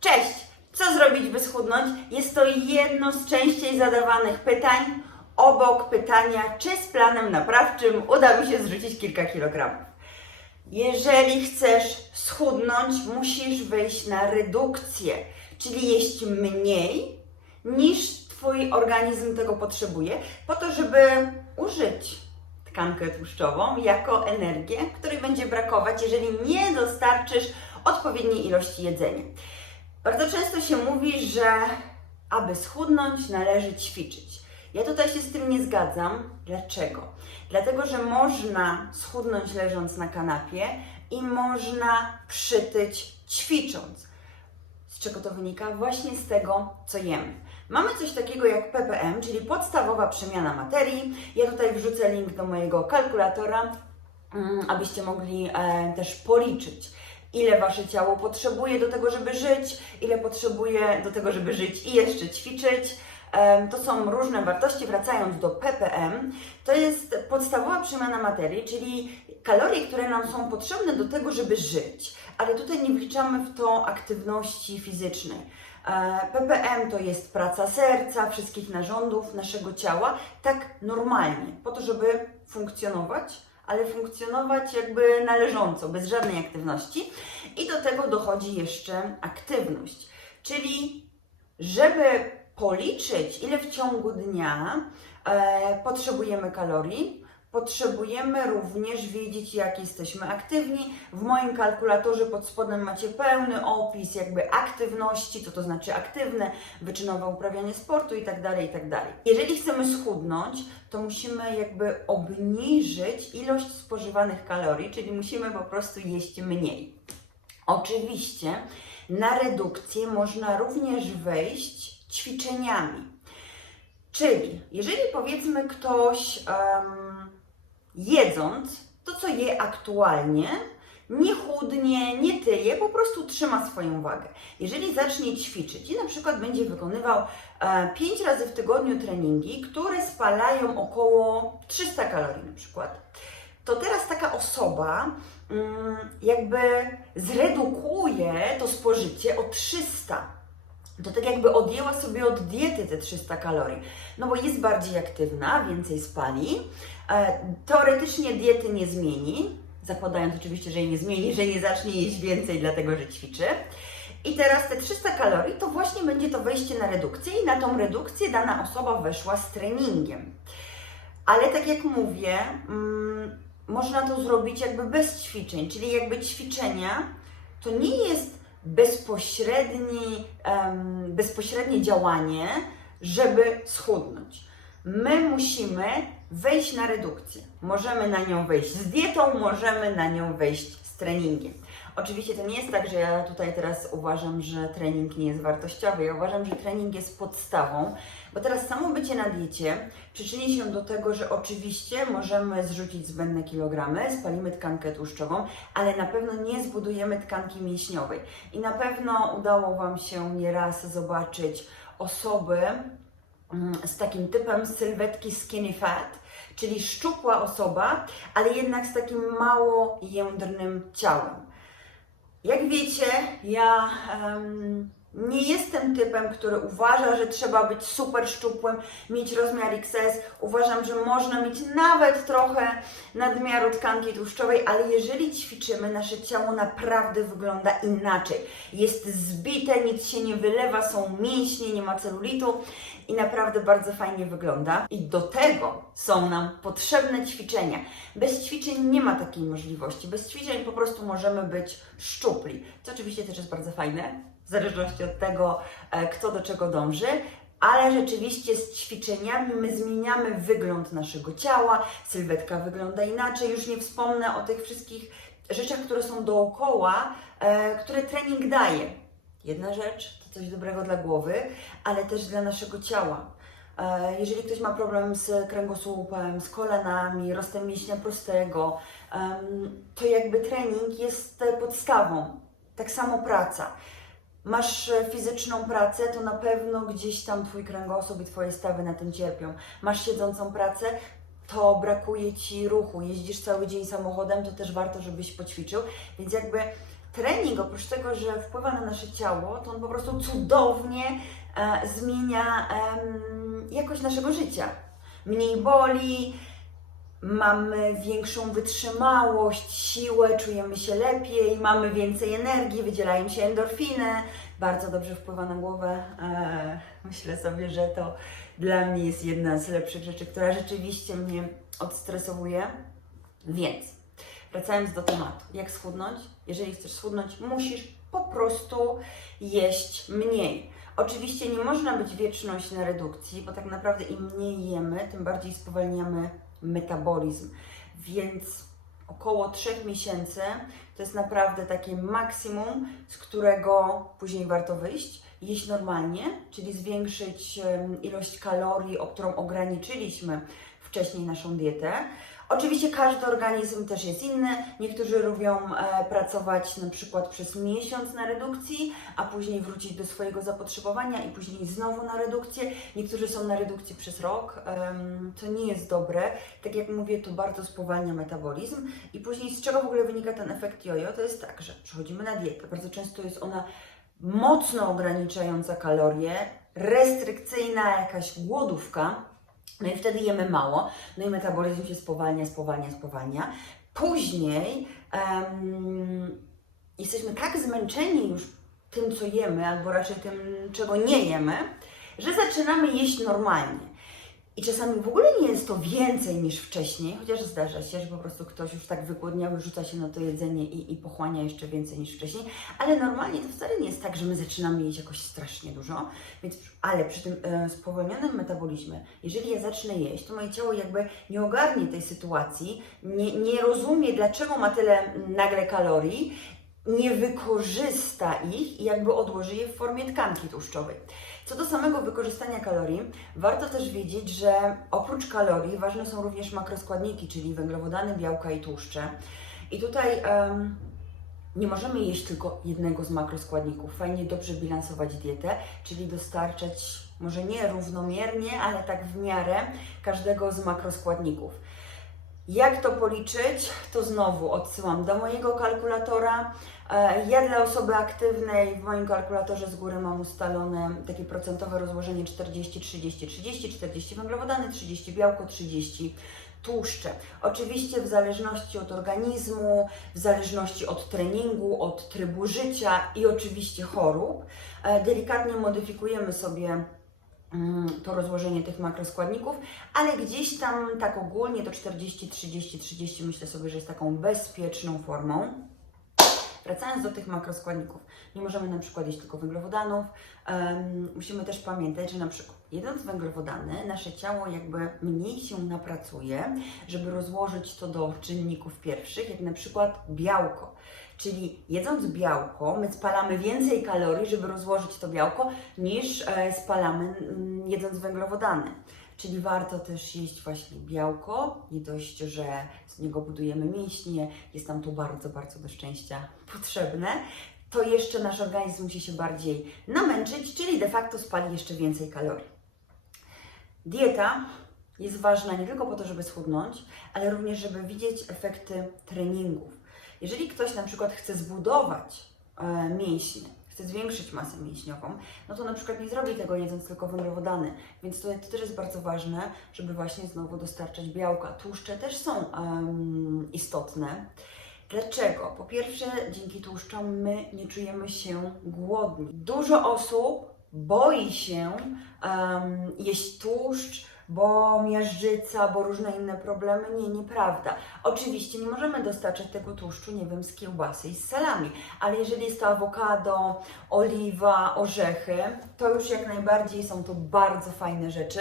Cześć! Co zrobić, by schudnąć? Jest to jedno z częściej zadawanych pytań. Obok pytania, czy z planem naprawczym uda mi się zrzucić kilka kilogramów. Jeżeli chcesz schudnąć, musisz wejść na redukcję, czyli jeść mniej niż Twój organizm tego potrzebuje, po to, żeby użyć tkankę tłuszczową jako energię, której będzie brakować, jeżeli nie dostarczysz odpowiedniej ilości jedzenia. Bardzo często się mówi, że aby schudnąć, należy ćwiczyć. Ja tutaj się z tym nie zgadzam. Dlaczego? Dlatego, że można schudnąć leżąc na kanapie i można przytyć ćwicząc. Z czego to wynika? Właśnie z tego, co jemy. Mamy coś takiego jak ppm, czyli podstawowa przemiana materii. Ja tutaj wrzucę link do mojego kalkulatora, mm, abyście mogli e, też policzyć, ile wasze ciało potrzebuje do tego, żeby żyć, ile potrzebuje do tego, żeby żyć i jeszcze ćwiczyć. To są różne wartości. Wracając do ppm, to jest podstawowa przemiana materii, czyli kalorie, które nam są potrzebne do tego, żeby żyć. Ale tutaj nie wliczamy w to aktywności fizycznej. E, ppm to jest praca serca, wszystkich narządów naszego ciała, tak normalnie, po to, żeby funkcjonować, ale funkcjonować jakby należąco, bez żadnej aktywności. I do tego dochodzi jeszcze aktywność, czyli żeby policzyć, ile w ciągu dnia e, potrzebujemy kalorii, potrzebujemy również wiedzieć, jak jesteśmy aktywni. W moim kalkulatorze pod spodem macie pełny opis jakby aktywności, co to znaczy aktywne, wyczynowe uprawianie sportu itd., itd. Jeżeli chcemy schudnąć, to musimy jakby obniżyć ilość spożywanych kalorii, czyli musimy po prostu jeść mniej. Oczywiście na redukcję można również wejść ćwiczeniami. Czyli jeżeli powiedzmy ktoś em, jedząc to, co je aktualnie, nie chudnie, nie tyje, po prostu trzyma swoją wagę. Jeżeli zacznie ćwiczyć i na przykład będzie wykonywał e, 5 razy w tygodniu treningi, które spalają około 300 kalorii na przykład, to teraz taka osoba mm, jakby zredukuje to spożycie o 300 to tak jakby odjęła sobie od diety te 300 kalorii. No bo jest bardziej aktywna, więcej spali. E, teoretycznie diety nie zmieni, zakładając oczywiście, że jej nie zmieni, że nie zacznie jeść więcej, dlatego że ćwiczy. I teraz te 300 kalorii to właśnie będzie to wejście na redukcję i na tą redukcję dana osoba weszła z treningiem. Ale tak jak mówię, mm, można to zrobić jakby bez ćwiczeń, czyli jakby ćwiczenia to nie jest bezpośredni, em, bezpośrednie działanie, żeby schudnąć. My musimy wejść na redukcję. Możemy na nią wejść z dietą, możemy na nią wejść z treningiem. Oczywiście to nie jest tak, że ja tutaj teraz uważam, że trening nie jest wartościowy. Ja uważam, że trening jest podstawą, bo teraz samo bycie na diecie przyczyni się do tego, że oczywiście możemy zrzucić zbędne kilogramy, spalimy tkankę tłuszczową, ale na pewno nie zbudujemy tkanki mięśniowej. I na pewno udało Wam się nieraz zobaczyć osoby z takim typem sylwetki skinny fat, czyli szczupła osoba, ale jednak z takim mało jędrnym ciałem. Jak wiecie, ja em, nie jestem typem, który uważa, że trzeba być super szczupłym, mieć rozmiar XS. Uważam, że można mieć nawet trochę nadmiaru tkanki tłuszczowej, ale jeżeli ćwiczymy, nasze ciało naprawdę wygląda inaczej. Jest zbite, nic się nie wylewa, są mięśnie, nie ma celulitu i naprawdę bardzo fajnie wygląda. I do tego są nam potrzebne ćwiczenia. Bez ćwiczeń nie ma takiej możliwości. Bez ćwiczeń po prostu możemy być szczupli, co oczywiście też jest bardzo fajne, w zależności od tego, e, kto do czego dąży. Ale rzeczywiście z ćwiczeniami my zmieniamy wygląd naszego ciała, sylwetka wygląda inaczej. Już nie wspomnę o tych wszystkich rzeczach, które są dookoła, e, które trening daje. Jedna rzecz to coś dobrego dla głowy, ale też dla naszego ciała. E, Jeżeli ktoś ma problem z kręgosłupem, z kolanami, rostem mięśnia prostego, to jakby trening jest podstawą. Tak samo praca. Masz e, fizyczną pracę, to na pewno gdzieś tam Twój kręgosłup i Twoje stawy na tym cierpią. Masz siedzącą pracę, to brakuje Ci ruchu. Jeździsz cały dzień samochodem, to też warto, żebyś poćwiczył. Więc jakby trening oprócz tego, że wpływa na nasze ciało, to on po prostu cudownie e, zmienia em, jakość naszego życia. Mniej boli, mamy większą wytrzymałość, siłę, czujemy się lepiej, mamy więcej energii, wydzielają się endorfiny, bardzo dobrze wpływa na głowę. E, myślę sobie, że to dla mnie jest jedna z lepszych rzeczy, która rzeczywiście mnie odstresowuje. Więc wracając do tematu, jak schudnąć? Jeżeli chcesz schudnąć, musisz po prostu jeść mniej. Oczywiście nie można być wieczność na redukcji, bo tak naprawdę im mniej jemy, tym bardziej spowalniamy metabolizm. Więc około 3 miesięcy to jest naprawdę takie maksimum, z którego później warto wyjść, jeść normalnie, czyli zwiększyć ilość kalorii, o którą ograniczyliśmy wcześniej naszą dietę. Oczywiście każdy organizm też jest inny. Niektórzy lubią e, pracować na przykład przez miesiąc na redukcji, a później wrócić do swojego zapotrzebowania i później znowu na redukcję. Niektórzy są na redukcji przez rok, co nie jest dobre. Tak jak mówię, to bardzo spowalnia metabolizm. I później z czego w ogóle wynika ten efekt jojo? To jest tak, że przechodzimy na dietę. Bardzo często jest ona mocno ograniczająca kalorie, restrykcyjna jakaś głodówka. No i wtedy jemy mało, no i metabolizm się spowalnia, spowalnia, spowalnia. Później em, jesteśmy tak zmęczeni już tym, co jemy, albo raczej tym, czego nie jemy, że zaczynamy jeść normalnie. I czasami w ogóle nie jest to więcej niż wcześniej, chociaż zdarza się, że po prostu ktoś już tak wygłodniały rzuca się na to jedzenie i, i pochłania jeszcze więcej niż wcześniej, ale normalnie to wcale nie jest tak, że my zaczynamy jeść jakoś strasznie dużo, więc, ale przy tym e, spowolnionym metabolizmie, jeżeli ja zacznę jeść, to moje ciało jakby nie ogarnie tej sytuacji, nie, nie rozumie, dlaczego ma tyle mm, nagle kalorii, nie wykorzysta ich i jakby odłoży je w formie tkanki tłuszczowej. Co do samego wykorzystania kalorii, warto też wiedzieć, że oprócz kalorii ważne są również makroskładniki, czyli węglowodany, białka i tłuszcze. I tutaj em, nie możemy jeść tylko jednego z makroskładników. Fajnie dobrze bilansować dietę, czyli dostarczać może nie równomiernie, ale tak w miarę każdego z makroskładników. Jak to policzyć? To znowu odsyłam do mojego kalkulatora. E, Ja dla osoby aktywnej w moim kalkulatorze z góry mam ustalone takie procentowe rozłożenie 40, 30, 30, 40 węglowodany, 30 białko, 30 tłuszcze. Oczywiście w zależności od organizmu, w zależności od treningu, od trybu życia i oczywiście chorób, e, delikatnie modyfikujemy sobie to rozłożenie tych makroskładników, ale gdzieś tam tak ogólnie to 40, 30, 30 myślę sobie, że jest taką bezpieczną formą. Wracając do tych makroskładników, nie możemy na przykład jeść tylko węglowodanów. Em, musimy też pamiętać, że na przykład jedząc węglowodany, nasze ciało jakby mniej się napracuje, żeby rozłożyć to do czynników pierwszych, jak na przykład białko. Czyli jedząc białko, my spalamy więcej kalorii, żeby rozłożyć to białko, niż e, spalamy mm, jedząc węglowodany. Czyli warto też jeść właśnie białko. Nie dość, że z niego budujemy mięśnie, jest nam to bardzo, bardzo do szczęścia potrzebne. To jeszcze nasz organizm musi się bardziej namęczyć, czyli de facto spali jeszcze więcej kalorii. Dieta jest ważna nie tylko po to, żeby schudnąć, ale również, żeby widzieć efekty treningów. Jeżeli ktoś na przykład chce zbudować e, mięśnie, chce zwiększyć masę mięśniową, no to na przykład nie zrobi tego jedząc tylko węglowodany. Więc to, to też jest bardzo ważne, żeby właśnie znowu dostarczać białka. Tłuszcze też są em, istotne. Dlaczego? Po pierwsze, dzięki tłuszczom my nie czujemy się głodni. Dużo osób boi się em, jeść tłuszcz, bo miażdżyca, bo różne inne problemy. Nie, nieprawda. Oczywiście nie możemy dostarczać tego tłuszczu, nie wiem, z kiełbasy i z salami, ale jeżeli jest to awokado, oliwa, orzechy, to już jak najbardziej są to bardzo fajne rzeczy,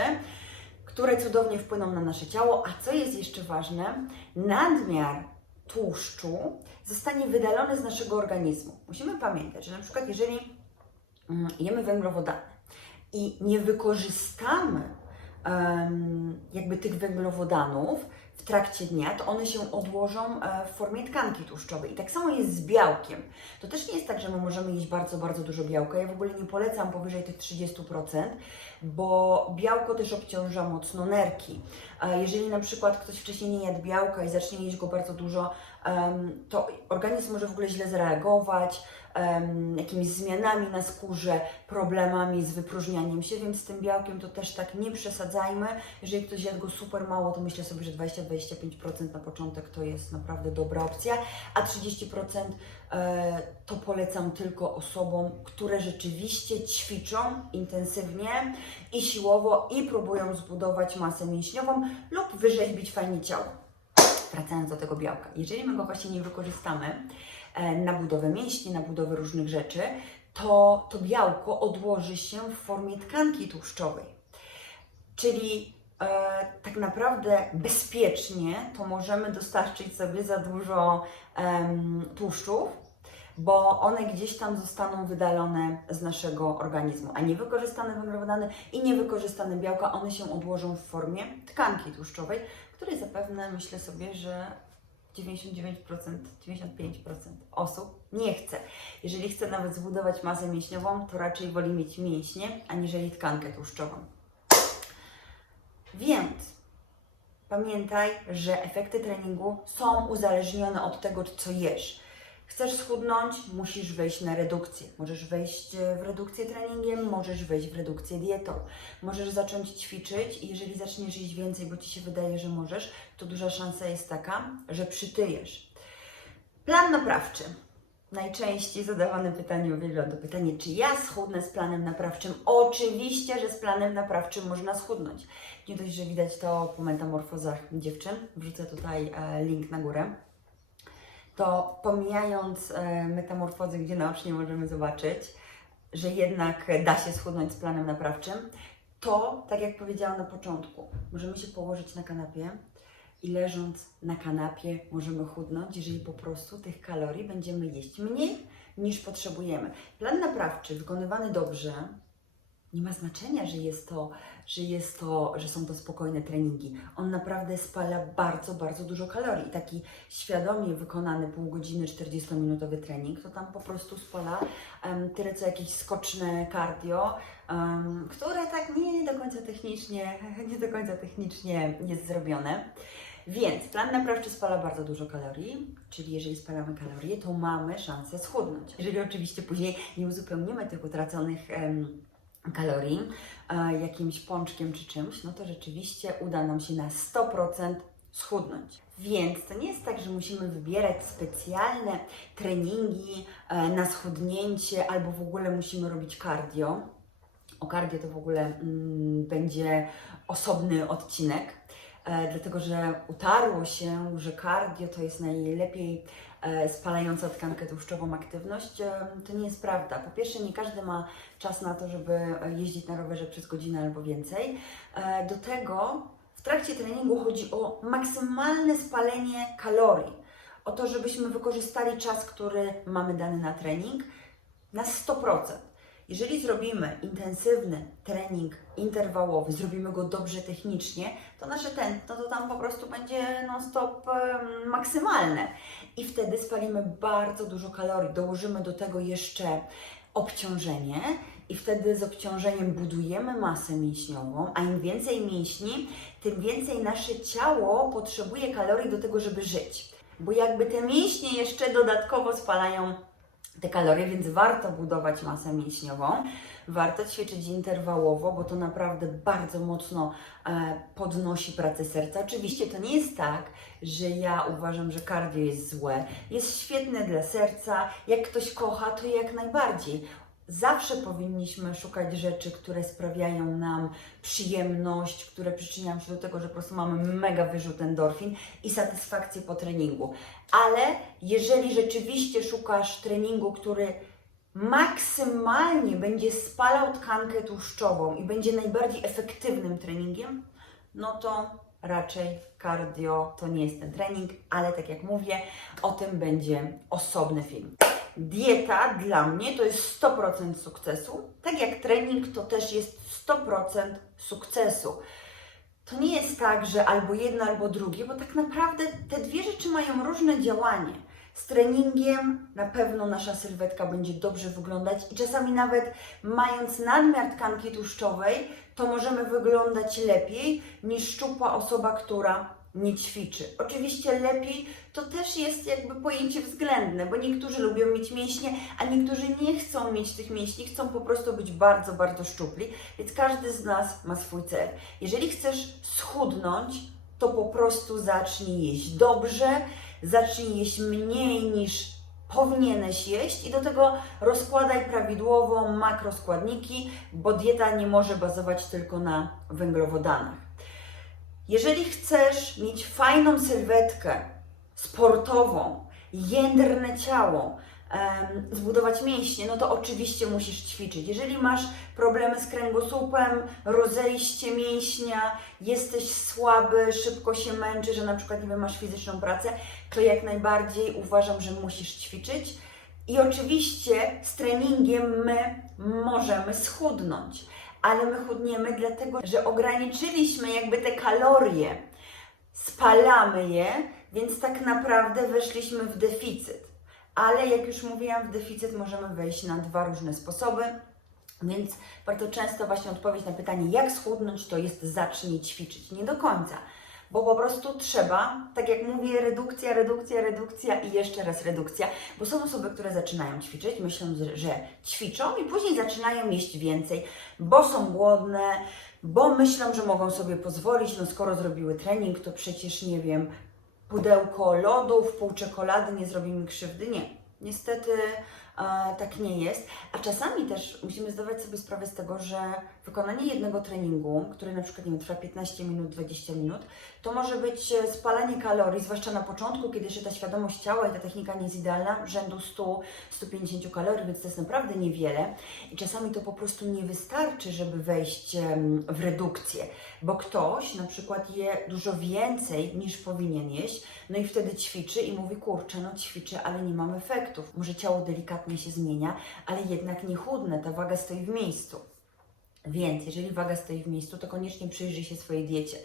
które cudownie wpłyną na nasze ciało. A co jest jeszcze ważne, nadmiar tłuszczu zostanie wydalony z naszego organizmu. Musimy pamiętać, że na przykład jeżeli mm, jemy węglowodany i nie wykorzystamy jakby tych węglowodanów w trakcie dnia, to one się odłożą e, w formie tkanki tłuszczowej. I tak samo jest z białkiem. To też nie jest tak, że my możemy jeść bardzo, bardzo dużo białka. Ja w ogóle nie polecam powyżej tych 30%, bo białko też obciąża mocno nerki. Jeżeli na przykład ktoś wcześniej nie jadł białka i zacznie jeść go bardzo dużo, to organizm może w ogóle źle zareagować, jakimiś zmianami na skórze, problemami z wypróżnianiem się, więc z tym białkiem to też tak nie przesadzajmy. Jeżeli ktoś jadł go super mało, to myślę sobie, że 20-25% na początek to jest naprawdę dobra opcja, a 30% e, to polecam tylko osobom, które rzeczywiście ćwiczą intensywnie i siłowo i próbują zbudować masę mięśniową lub wyrzeźbić fajnie ciało. Wracając do tego białka. Jeżeli my go właśnie nie wykorzystamy e, na budowę mięśni, na budowę różnych rzeczy, to to białko odłoży się w formie tkanki tłuszczowej. Czyli e, tak naprawdę bezpiecznie to możemy dostarczyć sobie za dużo em, tłuszczów, bo one gdzieś tam zostaną wydalone z naszego organizmu, a niewykorzystane węglowodany i niewykorzystane białka, one się odłożą w formie tkanki tłuszczowej, której zapewne myślę sobie, że 99%, 95% osób nie chce. Jeżeli chce nawet zbudować masę mięśniową, to raczej woli mieć mięśnie, aniżeli tkankę tłuszczową. Więc pamiętaj, że efekty treningu są uzależnione od tego, co jesz. Chcesz schudnąć, musisz wejść na redukcję. Możesz wejść e, w redukcję treningiem, możesz wejść w redukcję dietą. Możesz zacząć ćwiczyć i jeżeli zaczniesz jeść więcej, bo Ci się wydaje, że możesz, to duża szansa jest taka, że przytyjesz. Plan naprawczy. Najczęściej zadawane pytanie uwielbiam to pytanie, czy ja schudnę z planem naprawczym? Oczywiście, że z planem naprawczym można schudnąć. Nie dość, że widać to po metamorfozach dziewczyn, wrzucę tutaj e, link na górę, to pomijając e, metamorfozy, gdzie naocznie możemy zobaczyć, że jednak da się schudnąć z planem naprawczym, to, tak jak powiedziałam na początku, możemy się położyć na kanapie i leżąc na kanapie możemy chudnąć, jeżeli po prostu tych kalorii będziemy jeść mniej niż potrzebujemy. Plan naprawczy wykonywany dobrze, nie ma znaczenia, że jest to, że jest to, że są to spokojne treningi. On naprawdę spala bardzo, bardzo dużo kalorii. Taki świadomie wykonany pół godziny, 40-minutowy trening, to tam po prostu spala em, tyle co jakieś skoczne cardio, em, które tak nie do końca technicznie, nie do końca technicznie jest zrobione. Więc plan naprawczy spala bardzo dużo kalorii, czyli jeżeli spalamy kalorie, to mamy szansę schudnąć. Jeżeli oczywiście później nie uzupełnimy tych utraconych kalorii e, jakimś pączkiem czy czymś, no to rzeczywiście uda nam się na 100% schudnąć. Więc to nie jest tak, że musimy wybierać specjalne treningi e, na schudnięcie albo w ogóle musimy robić cardio. O cardio to w ogóle mm, będzie osobny odcinek, e, dlatego że utarło się, że cardio to jest najlepiej spalająca tkankę tłuszczową aktywność. E, to nie jest prawda. Po pierwsze, nie każdy ma czas na to, żeby e, jeździć na rowerze przez godzinę albo więcej. E, do tego w trakcie treningu chodzi o maksymalne spalenie kalorii. O to, żebyśmy wykorzystali czas, który mamy dany na trening na 100%. Jeżeli zrobimy intensywny trening interwałowy, zrobimy go dobrze technicznie, to nasze tętno to tam po prostu będzie non-stop maksymalne. I wtedy spalimy bardzo dużo kalorii. Dołożymy do tego jeszcze obciążenie i wtedy z obciążeniem budujemy masę mięśniową, a im więcej mięśni, tym więcej nasze ciało potrzebuje kalorii do tego, żeby żyć. Bo jakby te mięśnie jeszcze dodatkowo spalają te kalorie, więc warto budować masę mięśniową. Warto ćwiczyć interwałowo, bo to naprawdę bardzo mocno e, podnosi pracę serca. Oczywiście to nie jest tak, że ja uważam, że cardio jest złe. Jest świetne dla serca. Jak ktoś kocha, to jak najbardziej. Zawsze powinniśmy szukać rzeczy, które sprawiają nam przyjemność, które przyczyniają się do tego, że po prostu mamy mega wyrzut endorfin i satysfakcję po treningu. Ale jeżeli rzeczywiście szukasz treningu, który maksymalnie będzie spalał tkankę tłuszczową i będzie najbardziej efektywnym treningiem, no to raczej cardio to nie jest ten trening, ale tak jak mówię, o tym będzie osobny film. Dieta dla mnie to jest 100% sukcesu, tak jak trening to też jest 100% sukcesu. To nie jest tak, że albo jedno, albo drugie, bo tak naprawdę te dwie rzeczy mają różne działanie. Z treningiem na pewno nasza sylwetka będzie dobrze wyglądać i czasami nawet mając nadmiar tkanki tłuszczowej, to możemy wyglądać lepiej niż szczupła osoba, która nie ćwiczy. Oczywiście lepiej to też jest jakby pojęcie względne, bo niektórzy lubią mieć mięśnie, a niektórzy nie chcą mieć tych mięśni, chcą po prostu być bardzo, bardzo szczupli, więc każdy z nas ma swój cel. Jeżeli chcesz schudnąć, to po prostu zacznij jeść dobrze, zacznij jeść mniej niż powinieneś jeść i do tego rozkładaj prawidłowo makroskładniki, bo dieta nie może bazować tylko na węglowodanach. Jeżeli chcesz mieć fajną sylwetkę sportową, jędrne ciało, zbudować mięśnie, no to oczywiście musisz ćwiczyć. Jeżeli masz problemy z kręgosłupem, rozejście mięśnia, jesteś słaby, szybko się męczy, że na przykład nie masz fizyczną pracę, to jak najbardziej uważam, że musisz ćwiczyć. I oczywiście z treningiem my możemy schudnąć, ale my chudniemy dlatego, że ograniczyliśmy jakby te kalorie, spalamy je, więc tak naprawdę weszliśmy w deficyt. Ale jak już mówiłam, w deficyt możemy wejść na dwa różne sposoby. Więc bardzo często właśnie odpowiedź na pytanie, jak schudnąć, to jest zacznij ćwiczyć. Nie do końca, bo po prostu trzeba, tak jak mówię, redukcja, redukcja, redukcja i jeszcze raz redukcja, bo są osoby, które zaczynają ćwiczyć, myślą, że- ćwiczą i później zaczynają jeść więcej, bo są głodne, bo myślą, że mogą sobie pozwolić, no skoro zrobiły trening, to przecież nie wiem, pudełko lodów, pół czekolady nie zrobi mi krzywdy. Nie, niestety tak nie jest. A czasami też musimy zdawać sobie sprawę z tego, że wykonanie jednego treningu, który na przykład nie wiem, trwa 15 minut, 20 minut, to może być e, spalanie kalorii, zwłaszcza na początku, kiedy jeszcze ta świadomość ciała i ta technika nie jest idealna, rzędu 100-150 kalorii, więc to jest naprawdę niewiele. I czasami to po prostu nie wystarczy, żeby wejść w redukcję, bo ktoś na przykład je dużo więcej niż powinien jeść, no i wtedy ćwiczy i mówi, kurczę, no ćwiczę, ale nie mam efektów. Może ciało delikatnie się zmienia, ale jednak nie chudnę, ta waga stoi w miejscu. Więc jeżeli waga stoi w miejscu, to koniecznie przyjrzyj się swojej diecie.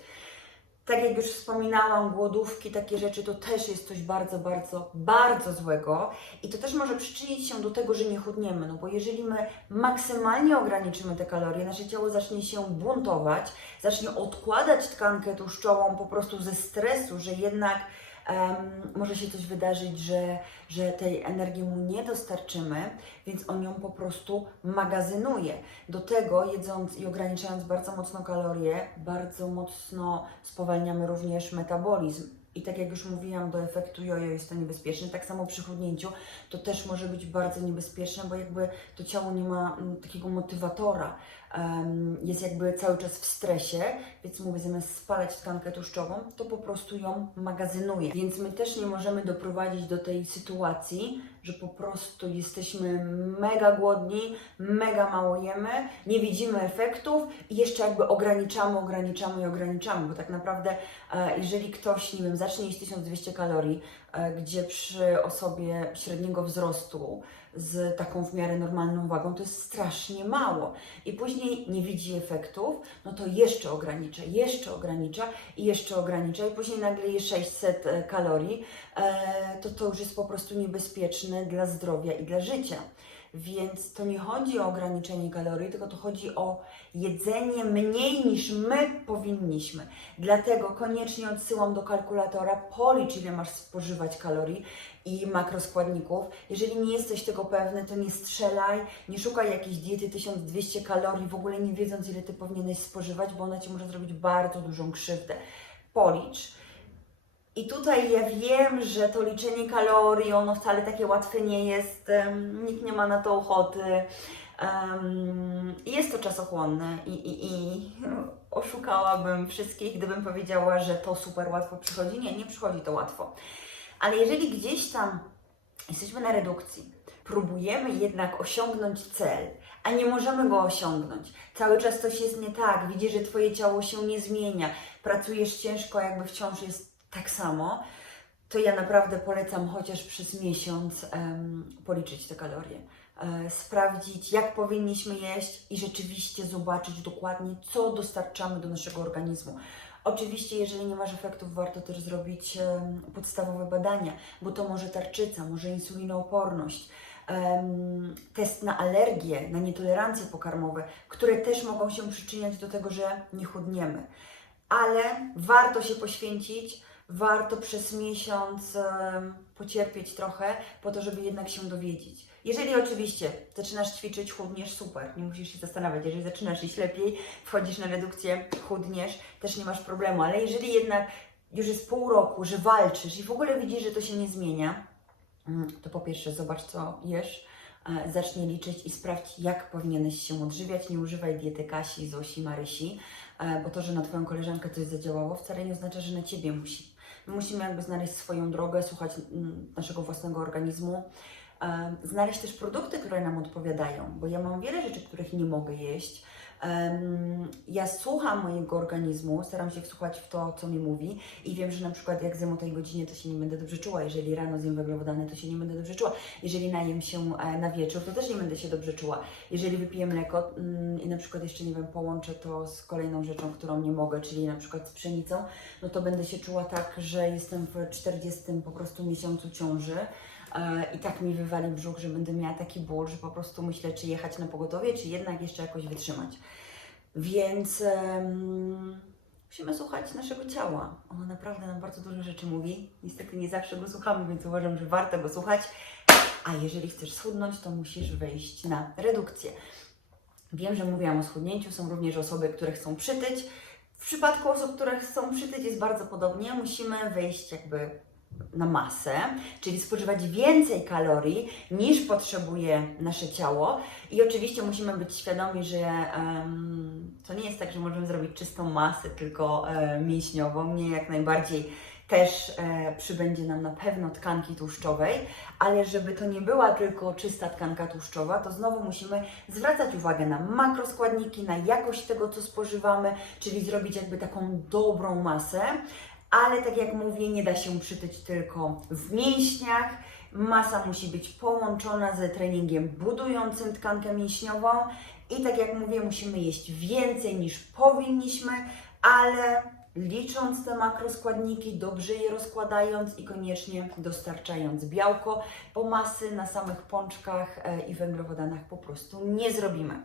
Tak jak już wspominałam, głodówki, takie rzeczy to też jest coś bardzo, bardzo, bardzo złego i to też może przyczynić się do tego, że nie chudniemy, no bo jeżeli my maksymalnie ograniczymy te kalorie, nasze ciało zacznie się buntować, zacznie odkładać tkankę tłuszczową po prostu ze stresu, że jednak em, może się coś wydarzyć, że, że tej energii mu nie dostarczymy, więc on ją po prostu magazynuje. Do tego jedząc i ograniczając bardzo mocno kalorie, bardzo mocno spowalniamy również metabolizm. I tak jak już mówiłam, do efektu jojo jest to niebezpieczne. Tak samo przy chudnięciu to też może być bardzo niebezpieczne, bo jakby to ciało nie ma mm, takiego motywatora, jest jakby cały czas w stresie, więc mówię, zamiast spalać tkankę tłuszczową, to po prostu ją magazynuje. Więc my też nie możemy doprowadzić do tej sytuacji, że po prostu jesteśmy mega głodni, mega mało jemy, nie widzimy efektów i jeszcze jakby ograniczamy, ograniczamy i ograniczamy, bo tak naprawdę e, jeżeli ktoś, nie wiem, zacznie jeść 1200 kalorii, e, gdzie przy osobie średniego wzrostu z taką w miarę normalną wagą, to jest strasznie mało. I później nie widzi efektów, no to jeszcze ogranicza, jeszcze ogranicza i jeszcze ogranicza i później nagle je 600 e, kalorii, e, to to już jest po prostu niebezpieczne dla zdrowia i dla życia. Więc to nie chodzi o ograniczenie kalorii, tylko to chodzi o jedzenie mniej niż my powinniśmy. Dlatego koniecznie odsyłam do kalkulatora, policz ile masz spożywać kalorii i makroskładników. Jeżeli nie jesteś tego pewny, to nie strzelaj, nie szukaj jakiejś diety 1200 kalorii, w ogóle nie wiedząc ile Ty powinieneś spożywać, bo ona Ci może zrobić bardzo dużą krzywdę. Policz. I tutaj ja wiem, że to liczenie kalorii, ono wcale takie łatwe nie jest, nikt nie ma na to ochoty. Jest to czasochłonne i, i, i oszukałabym wszystkich, gdybym powiedziała, że to super łatwo przychodzi. Nie, nie przychodzi to łatwo. Ale jeżeli gdzieś tam jesteśmy na redukcji, próbujemy jednak osiągnąć cel, a nie możemy go osiągnąć, cały czas coś jest nie tak, widzisz, że Twoje ciało się nie zmienia, pracujesz ciężko, jakby wciąż jest tak samo, to ja naprawdę polecam chociaż przez miesiąc em, policzyć te kalorie. E, sprawdzić, jak powinniśmy jeść i rzeczywiście zobaczyć dokładnie, co dostarczamy do naszego organizmu. Oczywiście, jeżeli nie masz efektów, warto też zrobić em, podstawowe badania, bo to może tarczyca, może insulinooporność, em, test na alergię, na nietolerancje pokarmowe, które też mogą się przyczyniać do tego, że nie chudniemy. ale warto się poświęcić, warto przez miesiąc pocierpieć trochę, po to, żeby jednak się dowiedzieć. Jeżeli oczywiście zaczynasz ćwiczyć, chudniesz, super, nie musisz się zastanawiać. Jeżeli zaczynasz iść lepiej, wchodzisz na redukcję, chudniesz, też nie masz problemu, ale jeżeli jednak już jest pół roku, że walczysz i w ogóle widzisz, że to się nie zmienia, mm, to po pierwsze zobacz, co jesz, zacznij liczyć i sprawdź, jak powinieneś się odżywiać. Nie używaj diety Kasi, Zosi, Marysi, e, bo to, że na Twoją koleżankę coś zadziałało, wcale nie oznacza, że na Ciebie musi. My musimy jakby znaleźć swoją drogę, słuchać mm, naszego własnego organizmu, e, znaleźć też produkty, które nam odpowiadają, bo ja mam wiele rzeczy, których nie mogę jeść. Ja słucham mojego organizmu, staram się wsłuchać w to, co mi mówi i wiem, że na przykład jak zjem o tej godzinie, to się nie będę dobrze czuła. Jeżeli rano zjem węglowodany, to się nie będę dobrze czuła. Jeżeli najem się e, na wieczór, to też nie będę się dobrze czuła. Jeżeli wypiję mleko mm, i na przykład jeszcze, nie wiem, połączę to z kolejną rzeczą, którą nie mogę, czyli na przykład z pszenicą, no to będę się czuła tak, że jestem w 40 po prostu miesiącu ciąży i tak mi wywali brzuch, że będę miała taki ból, że po prostu myślę, czy jechać na pogotowie, czy jednak jeszcze jakoś wytrzymać. Więc em, musimy słuchać naszego ciała. Ono naprawdę nam bardzo dużo rzeczy mówi. Niestety nie zawsze go słuchamy, więc uważam, że warto go słuchać. A jeżeli chcesz schudnąć, to musisz wejść na redukcję. Wiem, że mówiłam o schudnięciu, są również osoby, które chcą przytyć. W przypadku osób, które chcą przytyć jest bardzo podobnie. Musimy wejść jakby na masę, czyli spożywać więcej kalorii niż potrzebuje nasze ciało. I oczywiście musimy być świadomi, że em, to nie jest tak, że możemy zrobić czystą masę, tylko e, mięśniową. Nie jak najbardziej też e, przybędzie nam na pewno tkanki tłuszczowej, ale żeby to nie była tylko czysta tkanka tłuszczowa, to znowu musimy zwracać uwagę na makroskładniki, na jakość tego, co spożywamy, czyli zrobić jakby taką dobrą masę. Ale tak jak mówię, nie da się przytyć tylko w mięśniach. Masa musi być połączona z treningiem budującym tkankę mięśniową. I tak jak mówię, musimy jeść więcej niż powinniśmy, ale licząc te makroskładniki, dobrze je rozkładając i koniecznie dostarczając białko, bo masy na samych pączkach e, i węglowodanach po prostu nie zrobimy.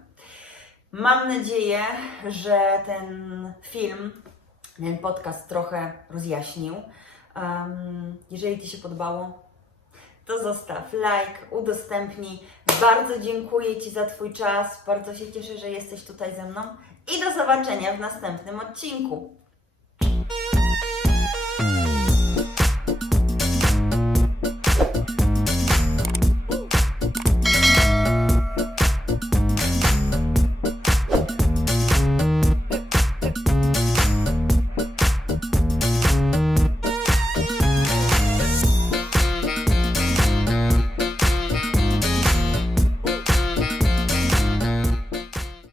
Mam nadzieję, że ten film, ten podcast trochę rozjaśnił. Um, jeżeli Ci się podobało, to zostaw like, udostępnij. Bardzo dziękuję Ci za Twój czas. Bardzo się cieszę, że jesteś tutaj ze mną. I do zobaczenia w następnym odcinku.